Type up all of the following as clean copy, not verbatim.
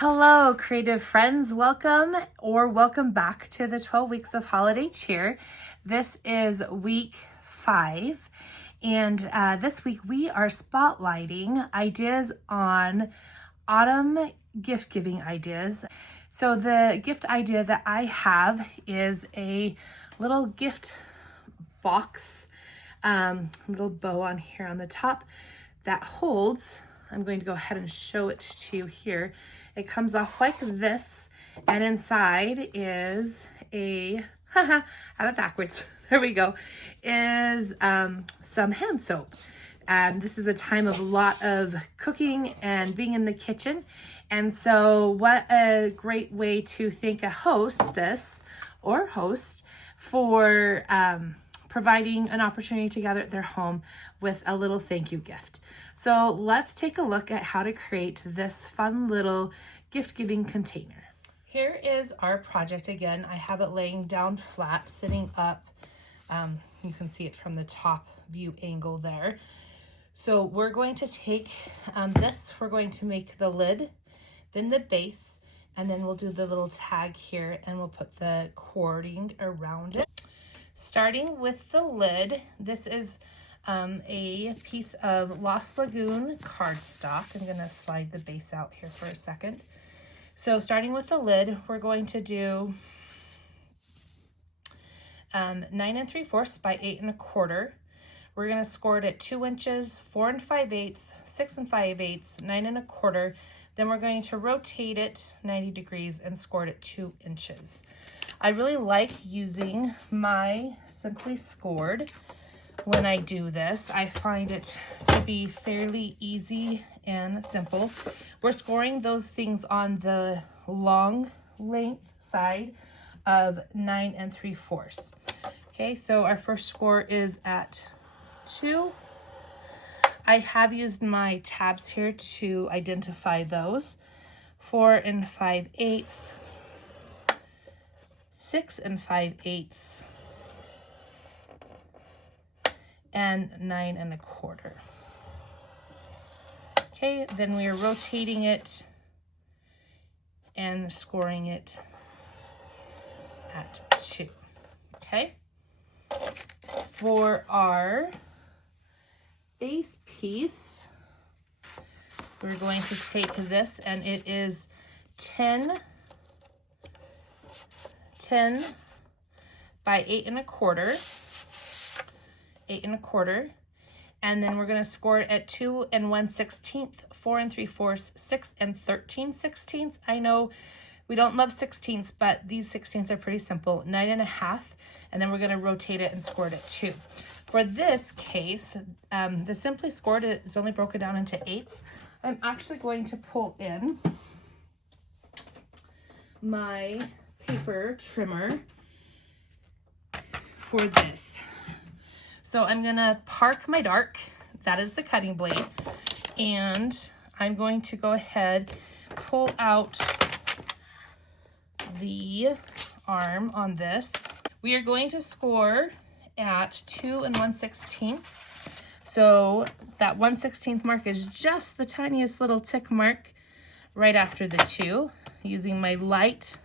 Hello, creative friends. Welcome back to the 12 weeks of holiday cheer. This is week 5, and this week we are spotlighting ideas on autumn gift giving ideas. So the gift idea that I have is a little gift box, little bow on here on the top that holds. I'm going to go ahead and show it to you here. It comes off like this, and inside is a, I have it backwards, there we go, is some hand soap. This is a time of a lot of cooking and being in the kitchen, and so what a great way to thank a hostess or host for providing an opportunity to gather at their home with a little thank you gift. So let's take a look at how to create this fun little gift-giving container. Here is our project again. I have it laying down flat, sitting up. You can see it from the top view angle there. So we're going to take we're going to make the lid, then the base, and then we'll do the little tag here and we'll put the cording around it. Starting with the lid, this is a piece of Lost Lagoon cardstock. I'm going to slide the base out here for a second. So starting with the lid, we're going to do 9 3/4 by 8 1/4. We're going to score it at 2 inches, 4 5/8, 6 5/8, 9 1/4. Then we're going to rotate it 90 degrees and score it at 2 inches. I really like using my Simply Scored when I do this. I find it to be fairly easy and simple. We're scoring those things on the long length side of 9 3/4. Okay, so our first score is at 2. I have used my tabs here to identify those. 4 5/8, 6 5/8, and 9 1/4. Okay, then we are rotating it and scoring it at 2. Okay, for our base piece, we're going to take this, and it is 10 by 8 1/4, 8 1/4, and then we're going to score it at 2 1/16, 4 3/4, 6 13/16. I know we don't love 16ths, but these 16ths are pretty simple. 9 1/2, and then we're going to rotate it and score it at 2. For this case, the Simply Scored is only broken down into 8s. I'm actually going to pull in my paper trimmer for this. So I'm gonna park my dark, that is the cutting blade, and I'm going to go ahead, pull out the arm on this. We are going to score at 2 1/16. So that 1/16 mark is just the tiniest little tick mark right after the 2. Using my light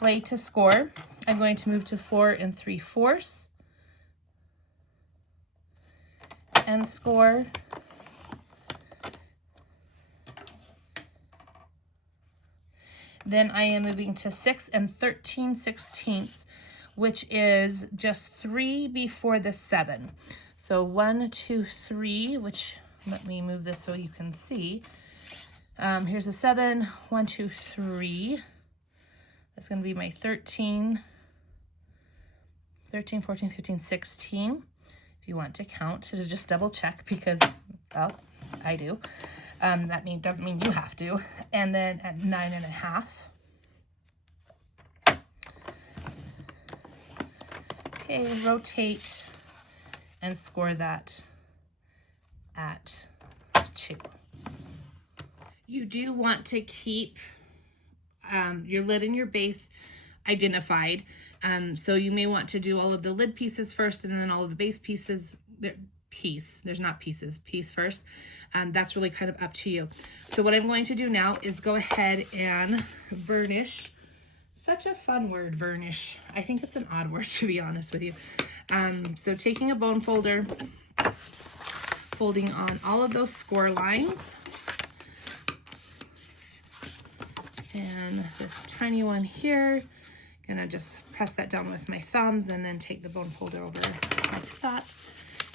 blade to score, I'm going to move to 4 3/4 and score. Then I am moving to 6 13/16, which is just 3 before the 7. So 1 2 3, which, let me move this so you can see. Here's a 7, 1 2 3. That's going to be my 13, 14, 15, 16. If you want to count, to just double check, because, well, I do. That doesn't mean you have to. And then at 9 1/2. Okay, rotate and score that at 2. You do want to keep your lid and your base identified. So you may want to do all of the lid pieces first and then all of the base pieces piece. There's not pieces, piece first. That's really kind of up to you. So what I'm going to do now is go ahead and burnish. Such a fun word, burnish. I think it's an odd word, to be honest with you. So taking a bone folder, folding on all of those score lines, and this tiny one here, gonna just press that down with my thumbs and then take the bone folder over like that.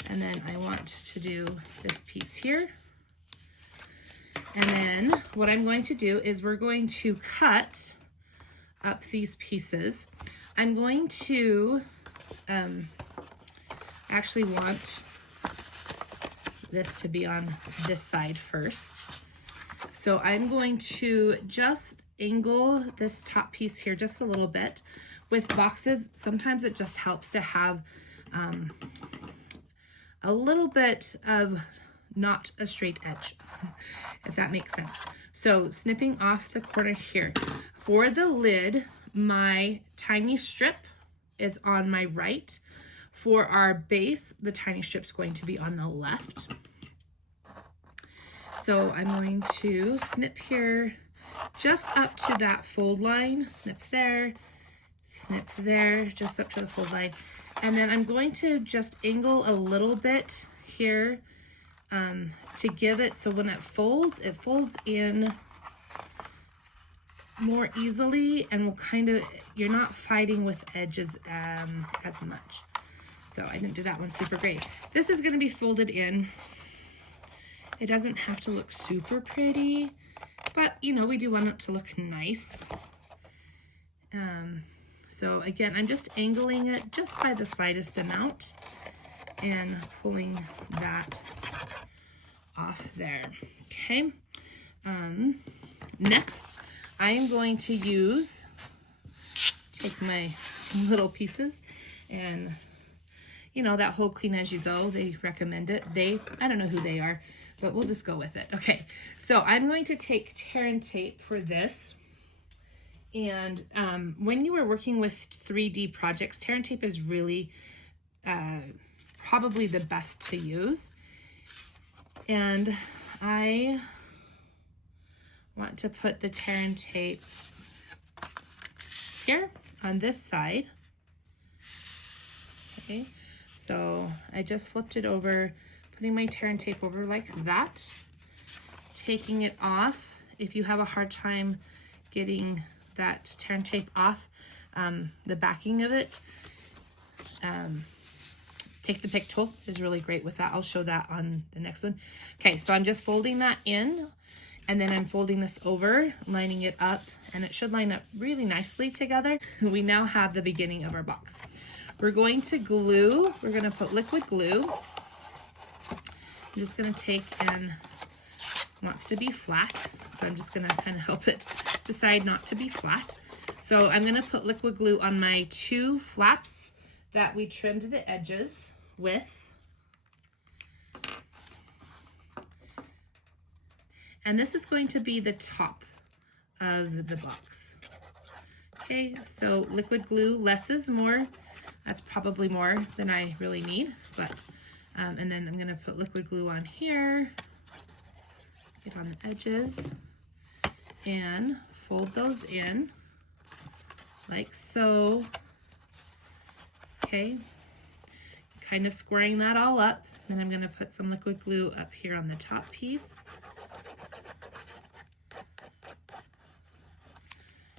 And then I want to do this piece here. And then what I'm going to do is we're going to cut up these pieces. I'm going to actually want this to be on this side first. So I'm going to just angle this top piece here just a little bit. With boxes, sometimes it just helps to have a little bit of not a straight edge, if that makes sense. So snipping off the corner here. For the lid, my tiny strip is on my right. For our base, the tiny strip's going to be on the left. So I'm going to snip here just up to that fold line, snip there, just up to the fold line. And then I'm going to just angle a little bit here to give it, so when it folds in more easily, and will kind of, you're not fighting with edges as much. So I didn't do that one super great. This is going to be folded in. It doesn't have to look super pretty, but you know, we do want it to look nice. So again, I'm just angling it just by the slightest amount and pulling that off there. Okay. Next, I am going to take my little pieces, and you know, that whole clean as you go, they recommend it. I don't know who they are, but we'll just go with it. Okay, so I'm going to take tear and tape for this. And when you are working with 3D projects, tear and tape is really probably the best to use. And I want to put the tear and tape here on this side. Okay, so I just flipped it over, putting my tear and tape over like that, taking it off. If you have a hard time getting that tear and tape off the backing of it, take the pick tool is really great with that. I'll show that on the next one. Okay, so I'm just folding that in, and then I'm folding this over, lining it up, and it should line up really nicely together. We now have the beginning of our box. We're going to glue, we're gonna put liquid glue. I'm just gonna take, and wants to be flat, so I'm just gonna kind of help it decide not to be flat. So I'm gonna put liquid glue on my 2 flaps that we trimmed the edges with. And this is going to be the top of the box. Okay, so liquid glue, less is more. That's probably more than I really need, but, and then I'm gonna put liquid glue on here, get on the edges, and fold those in like so. Okay, kind of squaring that all up. Then I'm gonna put some liquid glue up here on the top piece.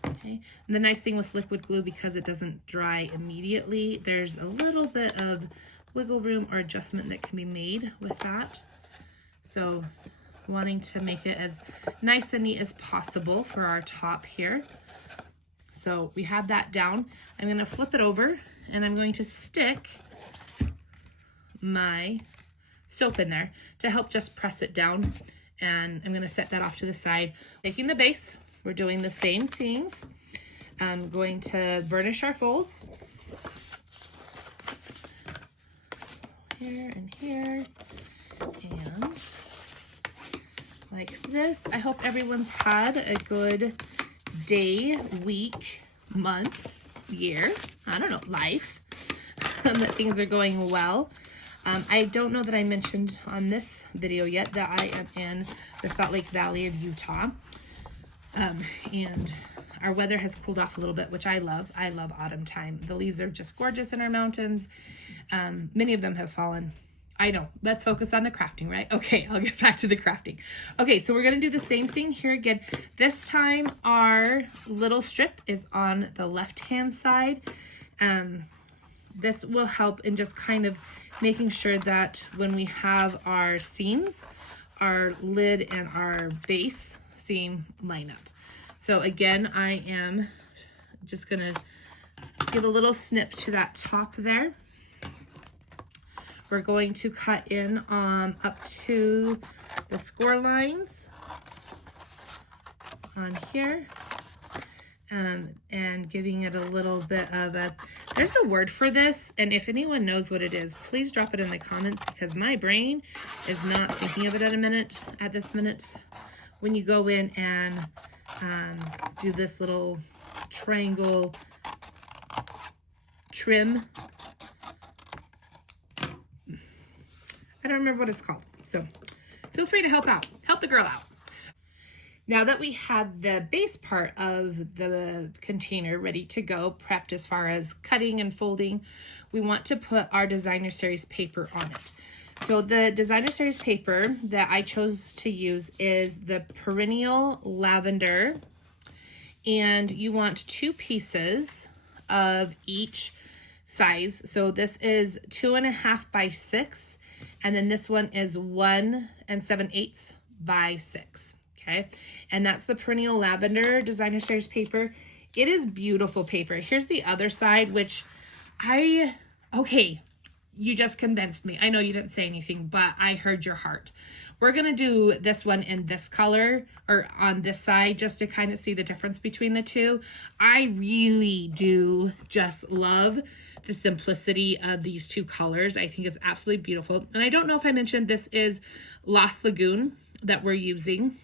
Okay, and the nice thing with liquid glue, because it doesn't dry immediately, there's a little bit of wiggle room or adjustment that can be made with that. So wanting to make it as nice and neat as possible for our top here. So we have that down. I'm going to flip it over, and I'm going to stick my soap in there to help just press it down. And I'm going to set that off to the side. Taking the base, we're doing the same things. I'm going to burnish our folds. Here and here. And like this. I hope everyone's had a good day, week, month, year, I don't know, life, that things are going well. I don't know that I mentioned on this video yet that I am in the Salt Lake Valley of Utah. And our weather has cooled off a little bit, which I love. I love autumn time. The leaves are just gorgeous in our mountains. Many of them have fallen. I know. Let's focus on the crafting, right? Okay, I'll get back to the crafting. Okay, so we're going to do the same thing here again. This time our little strip is on the left-hand side. This will help in just kind of making sure that when we have our seams, our lid and our base seam line up. So again, I am just gonna give a little snip to that top there. We're going to cut in up to the score lines on here. And giving it a little bit of a, there's a word for this, and if anyone knows what it is, please drop it in the comments, because my brain is not thinking of it at this minute. When you go in and do this little triangle trim, I don't remember what it's called, so feel free to help the girl out. Now that we have the base part of the container ready to go, prepped as far as cutting and folding, we want to put our designer series paper on it. So the designer series paper that I chose to use is the perennial lavender, and you want 2 pieces of each size. So this is 2.5 by 6, and then this one is 1 7/8 by 6. Okay, and that's the perennial lavender designer series paper. It is beautiful paper. Here's the other side, which okay, you just convinced me. I know you didn't say anything, but I heard your heart. We're gonna do this one in this color, or on this side, just to kind of see the difference between the two. I really do just love the simplicity of these 2 colors. I think it's absolutely beautiful. And I don't know if I mentioned this is Lost Lagoon that we're using,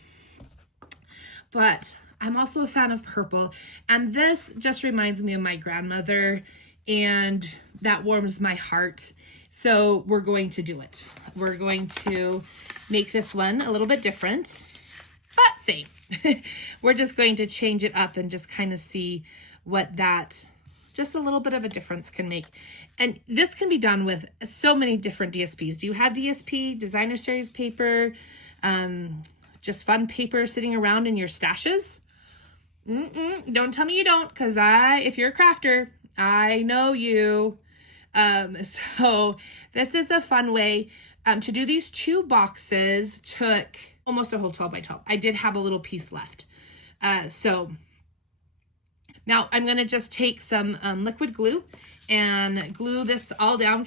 but I'm also a fan of purple, and this just reminds me of my grandmother, and that warms my heart. So we're going to do it. We're going to make this one a little bit different, but same. We're just going to change it up and just kind of see what that, just a little bit of a difference can make. And this can be done with so many different DSPs. Do you have DSP, designer series paper, just fun paper sitting around in your stashes? Don't tell me you don't, because if you're a crafter, I know you. So this is a fun way. To do these 2 boxes took almost a whole 12 by 12. I did have a little piece left. So now I'm going to just take some liquid glue and glue this all down.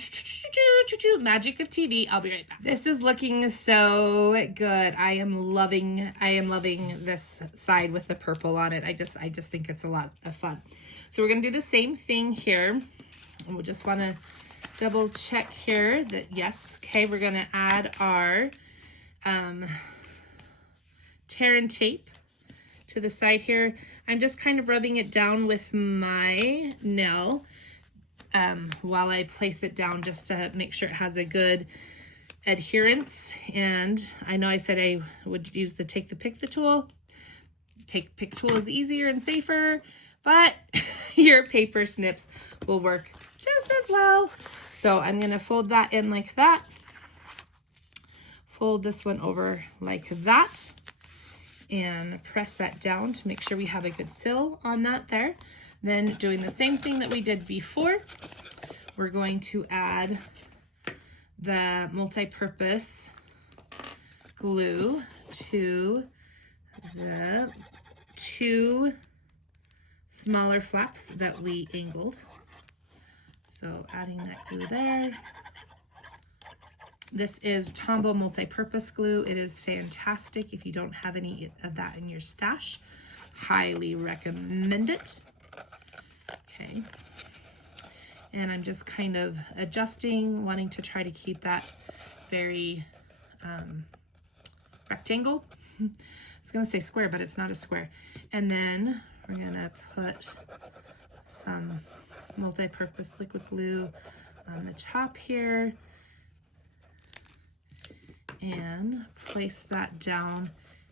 Magic of TV. I'll be right back. This is looking so good. I am loving this side with the purple on it. I just think it's a lot of fun. So we're going to do the same thing here. And we'll just want to double check here that yes. Okay, we're going to add our tear and tape to the side here. I'm just kind of rubbing it down with my nail while I place it down, just to make sure it has a good adherence. And I know I said I would use the take the pick the tool. Pick tool is easier and safer, but your paper snips will work just as well. So I'm going to fold that in like that. Fold this one over like that, and press that down to make sure we have a good seal on that there. Then doing the same thing that we did before, we're going to add the multi-purpose glue to the 2 smaller flaps that we angled. So adding that glue there. This is Tombow multi-purpose glue. It is fantastic. If you don't have any of that in your stash, highly recommend it. Okay. And I'm just kind of adjusting, wanting to try to keep that very rectangle. I was going to say square, but it's not a square. And then we're going to put some multi-purpose liquid glue on the top here. and place that down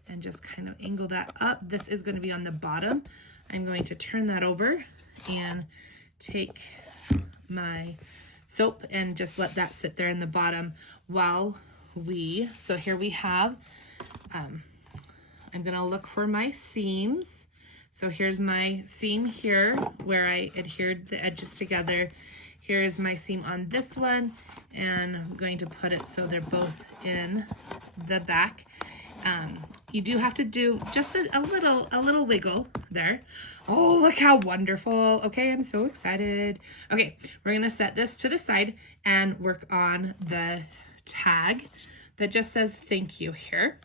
and just kind of angle that up. This is going to be on the bottom. I'm going to turn that over and take my soap and just let that sit there in the bottom while so here we have, I'm going to look for my seams. So here's my seam here where I adhered the edges together. Here is my seam on this one, and I'm going to put it so they're both in the back. You do have to do just a little wiggle there. Oh, look how wonderful. Okay, I'm so excited. Okay, we're gonna set this to the side and work on the tag that just says thank you here.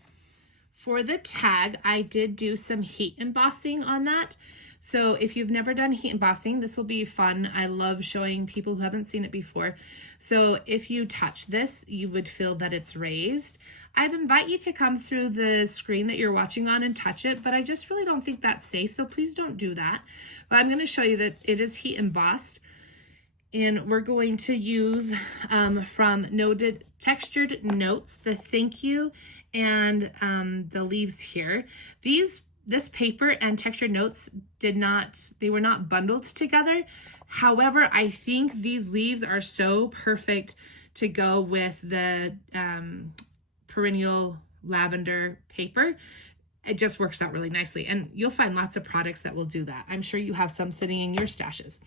For the tag, I did do some heat embossing on that. So if you've never done heat embossing, this will be fun. I love showing people who haven't seen it before. So if you touch this, you would feel that it's raised. I'd invite you to come through the screen that you're watching on and touch it, but I just really don't think that's safe, so please don't do that. But I'm going to show you that it is heat embossed, and we're going to use from Noted Textured Notes, the thank you, and the leaves here. This paper and textured notes they were not bundled together. However, I think these leaves are so perfect to go with the perennial lavender paper. It just works out really nicely, and you'll find lots of products that will do that. I'm sure you have some sitting in your stashes.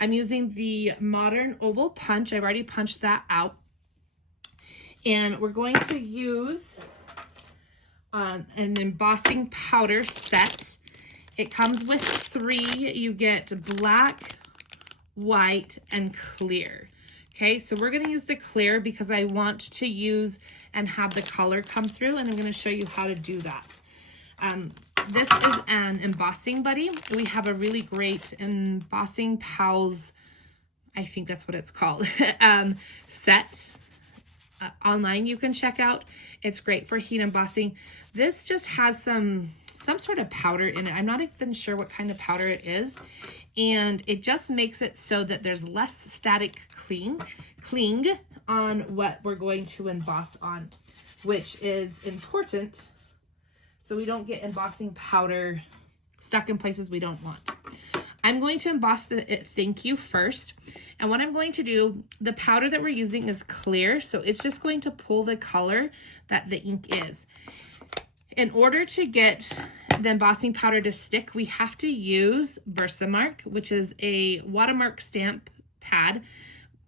I'm using the Modern Oval Punch. I've already punched that out, and we're going to use an embossing powder set. It comes with 3. You get black, white, and clear. Okay, so we're going to use the clear because I want to use and have the color come through, and I'm going to show you how to do that. This is an embossing buddy. We have a really great Embossing Pals, I think that's what it's called, set online you can check out. It's great for heat embossing. This just has some sort of powder in it. I'm not even sure what kind of powder it is, and it just makes it so that there's less static cling on what we're going to emboss on, which is important so we don't get embossing powder stuck in places we don't want. I'm going to emboss the thank you first, and what I'm going to do, the powder that we're using is clear, so it's just going to pull the color that the ink is. In order to get the embossing powder to stick, we have to use Versamark, which is a watermark stamp pad.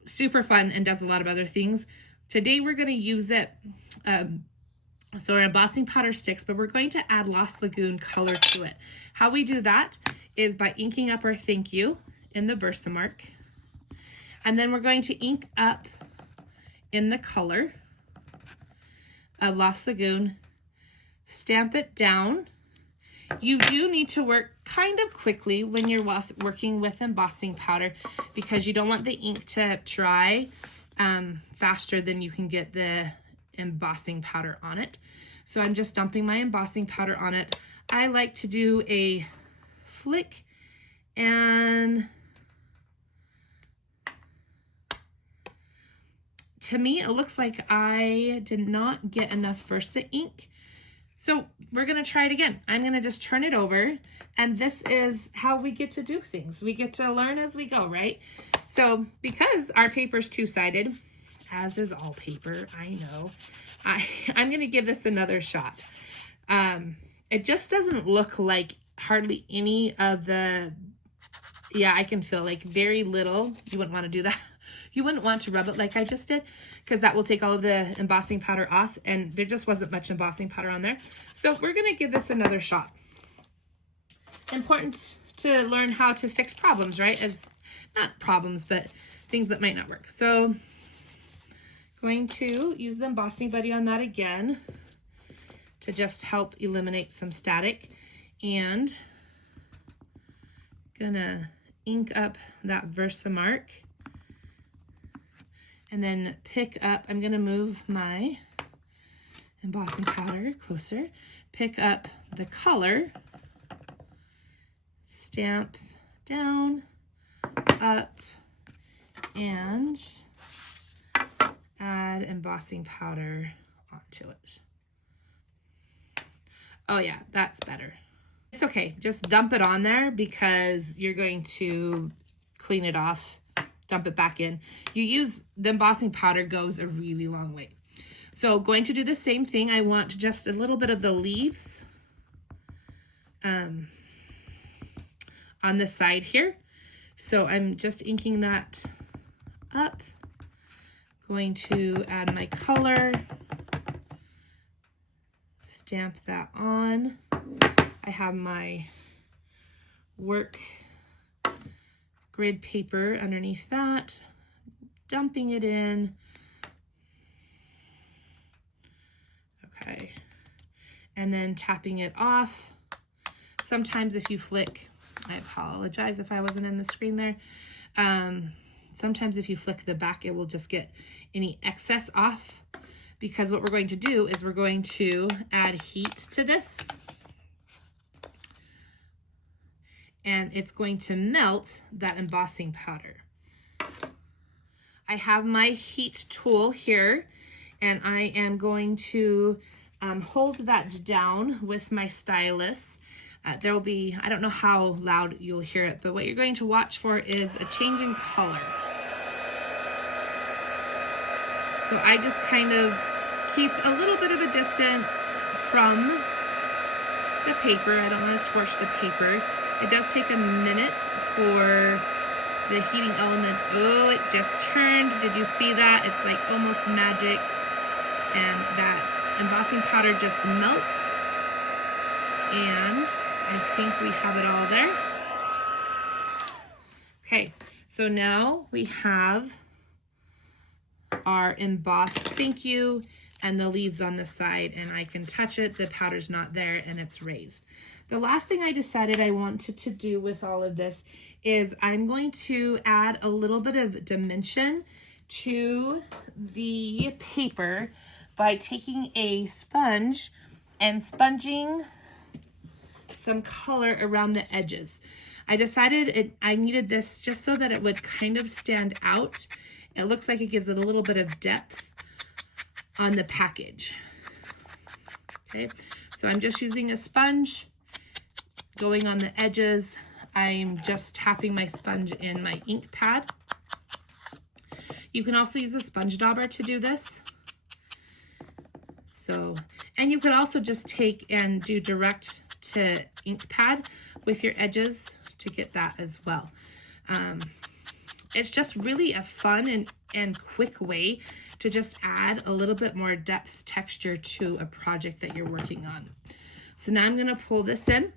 Super fun and does a lot of other things. Today we're going to use it, so our embossing powder sticks, but we're going to add Lost Lagoon color to it. How we do that is by inking up our thank you in the Versamark, and then we're going to ink up in the color of Lost Lagoon, stamp it down. You do need to work kind of quickly when you're working with embossing powder because you don't want the ink to dry faster than you can get the embossing powder on it. So I'm just dumping my embossing powder on it. I like to do a flick, and to me it looks like I did not get enough Versa ink. So we're going to try it again. I'm going to just turn it over, and this is how we get to do things. We get to learn as we go, right? So because our paper's two-sided, as is all paper, I know, I'm going to give this another shot. It just doesn't look like hardly any of the, yeah, I can feel like very little. You wouldn't want to do that. You wouldn't want to rub it like I just did, because that will take all of the embossing powder off, and there just wasn't much embossing powder on there. So we're going to give this another shot. Important to learn how to fix problems, right? As not problems, but things that might not work. So going to use the embossing buddy on that again to just help eliminate some static, and gonna ink up that Versamark. And then pick up, I'm gonna move my embossing powder closer, pick up the color, stamp down, up, and add embossing powder onto it. Oh yeah, that's better. It's okay, just dump it on there because you're going to clean it off, dump it back in. You use the embossing powder, goes a really long way. So going to do the same thing. I want just a little bit of the leaves on the side here. So I'm just inking that up. Going to add my color, stamp that on. I have my work grid paper underneath that, dumping it in. Okay, and then tapping it off. Sometimes if you flick, I apologize if I wasn't in the screen there. Sometimes if you flick the back, it will just get any excess off, because what we're going to do is we're going to add heat to this. And it's going to melt that embossing powder. I have my heat tool here, and I am going to hold that down with my stylus. There will be, I don't know how loud you'll hear it, but what you're going to watch for is a change in color. So I just kind of keep a little bit of a distance from the paper. I don't want to scorch the paper. It does take a minute for the heating element. Oh, it just turned. Did you see that? It's like almost magic. And that embossing powder just melts. And I think we have it all there. Okay, so now we have our embossed thank you and the leaves on the side, and I can touch it, the powder's not there, and it's raised. The last thing I decided I wanted to do with all of this is I'm going to add a little bit of dimension to the paper by taking a sponge and sponging some color around the edges. I decided I needed this just so that it would kind of stand out. It looks like it gives it a little bit of depth on the package. Okay, so I'm just using a sponge, going on the edges. I'm just tapping my sponge in my ink pad. You can also use a sponge dauber to do this. So, and you could also just take and do direct to ink pad with your edges to get that as well. It's just really a fun and quick way to just add a little bit more depth texture to a project that you're working on. So now I'm going to pull this in.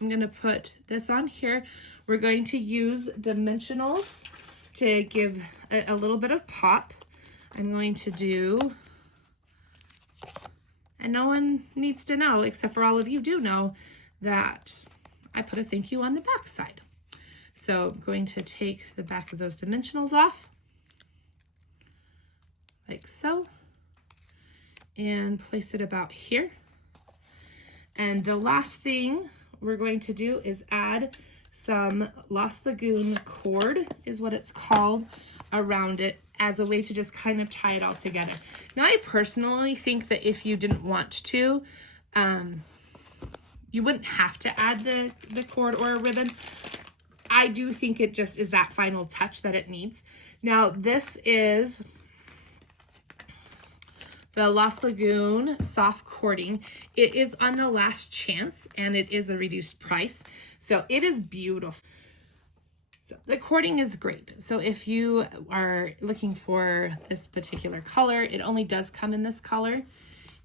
I'm going to put this on here. We're going to use dimensionals to give a little bit of pop. I'm going to do, and no one needs to know, except for all of you do know, that I put a thank you on the back side. So I'm going to take the back of those dimensionals off, like so, and place it about here. And the last thing we're going to do is add some Lost Lagoon cord, is what it's called, around it as a way to just kind of tie it all together. Now, I personally think that if you didn't want to, you wouldn't have to add the cord or a ribbon. I do think it just is that final touch that it needs. Now, this is the Lost Lagoon soft cording. It is on the last chance, and it is a reduced price. So it is beautiful. So the cording is great. So if you are looking for this particular color, it only does come in this color.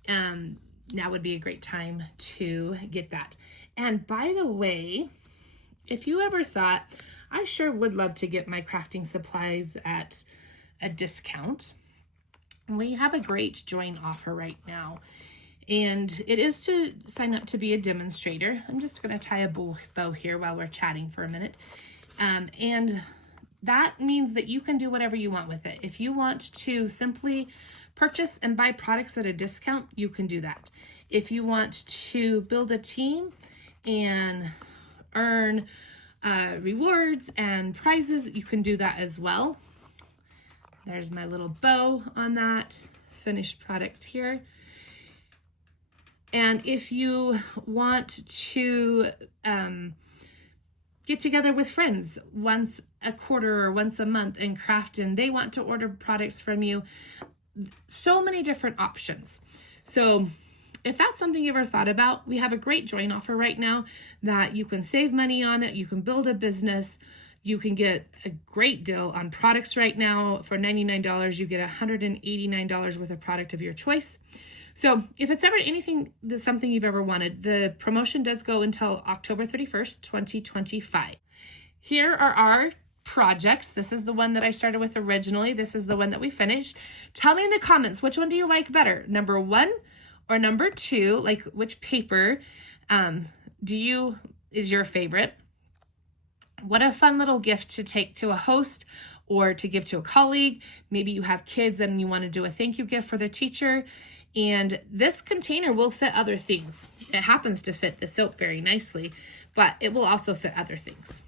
Now would be a great time to get that. And by the way, if you ever thought, I sure would love to get my crafting supplies at a discount, we have a great join offer right now. And it is to sign up to be a demonstrator. I'm just going to tie a bow here while we're chatting for a minute. And that means that you can do whatever you want with it. If you want to simply purchase and buy products at a discount, you can do that. If you want to build a team and earn rewards and prizes, you can do that as well. There's my little bow on that. finished product here. And if you want to get together with friends once a quarter or once a month and craft, and they want to order products from you, so many different options. So if that's something you ever thought about, we have a great join offer right now that you can save money on it. You can build a business. You can get a great deal on products right now. For $99, you get $189 worth of product of your choice. So if it's ever anything, that's something you've ever wanted, the promotion does go until October 31st, 2025. Here are our projects. This is the one that I started with originally. This is the one that we finished. Tell me in the comments, which one do you like better? Number 1 or number 2? Like, which paper is your favorite? What a fun little gift to take to a host or to give to a colleague. Maybe you have kids and you want to do a thank you gift for their teacher. And this container will fit other things. It happens to fit the soap very nicely, but it will also fit other things.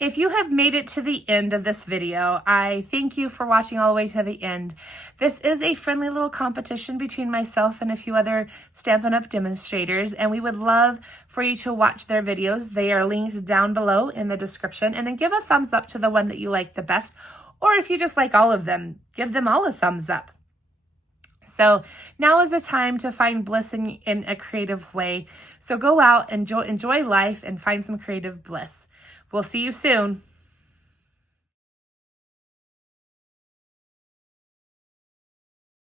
If you have made it to the end of this video, I thank you for watching all the way to the end. This is a friendly little competition between myself and a few other Stampin' Up! Demonstrators, and we would love for you to watch their videos. They are linked down below in the description, and then give a thumbs up to the one that you like the best, or if you just like all of them, give them all a thumbs up. So now is the time to find bliss in a creative way. So go out and enjoy life and find some creative bliss. We'll see you soon.